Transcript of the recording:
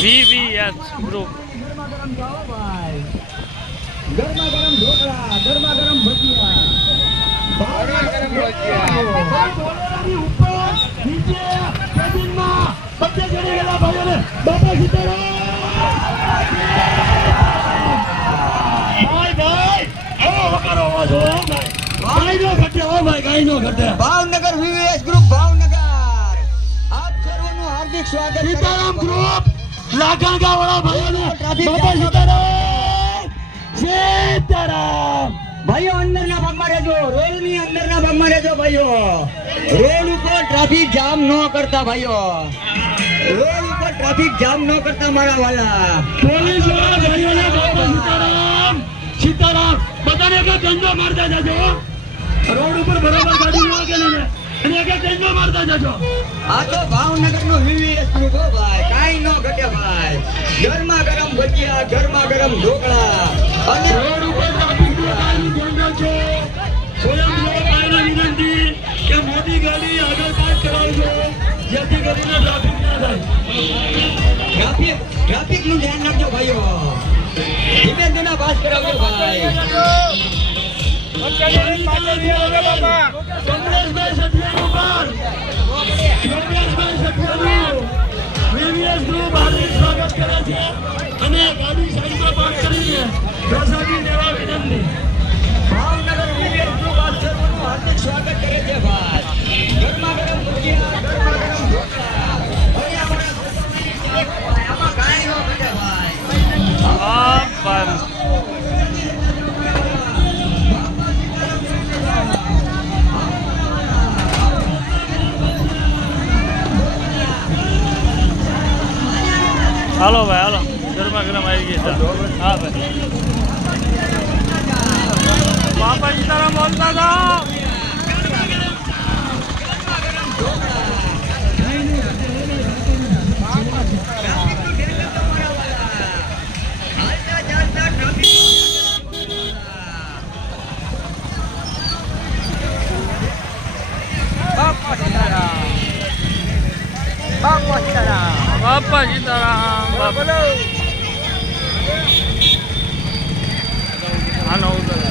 VVS group. ગરમા ગરમ ઢોકળા ગરમા ગરમ ભજીયા ગરમા ગરમ ભજીયા નીચે કેબિનમાં બધે ચડી ગયેલા ભાઈઓને બાપા સીતારામ ભાઈ ભાઈ આવો વકારો અવાજ હો ભાઈ નો ઘટે ઓ ભાઈ ગાય નો ઘટે ભાવનગર વીવીએસ ગ્રુપ. હાર્દિક સ્વાગત સીતારામ ગ્રુપ લાખણગા વાળા ભાઈઓને બાબા સીતારામ! સીતારામ! ભાઈઓ અંદરના ભાગમાં રહેજો રોડની અંદરના ભાગમાં રહેજો ભાઈઓ. રેલ ઉપર ટ્રાફિક જામ ન કરતા ભાઈઓ. રોડ ઉપર ટ્રાફિક જામ ન કરતા મારા વાલા. પોલીસવાળા ભાઈઓને બાબા સીતારામ સીતારામ બધાને એક ધંધો મારતા જજો રોડ ઉપર બરાબર અને એક એક મારતા જજો. આ તો ભાવનગર નો વીવીએસ ગ્રુપ હો ભાઈ કાઈ નો ઘટે ભાઈ. ગરમા ગરમ ભજીયા ગરમા ગરમ ઢોકળા. અને રોડ ઉપર ટ્રાફિક ધ્યાન સ્વયં વિનંતી કે મોટી ગાડી આગળ પાસ કરાવજો જેથી કરીને ટ્રાફિક ના થાય. ટ્રાફિક ટ્રાફિકનું ધ્યાન રાખજો ભાઈઓ. ધીમે ધીમે પાસ કરાવજો ભાઈ. અને ગાડી સાઈડમાં પાર્ક કરીને હાલો ભાઈ હાલો. ગરમા ગરમ આવી ગઈ હા ભાઈ. બાપા સીતારામ બોલતા બાપા સીતારામ બાપા. આનો ઉતર.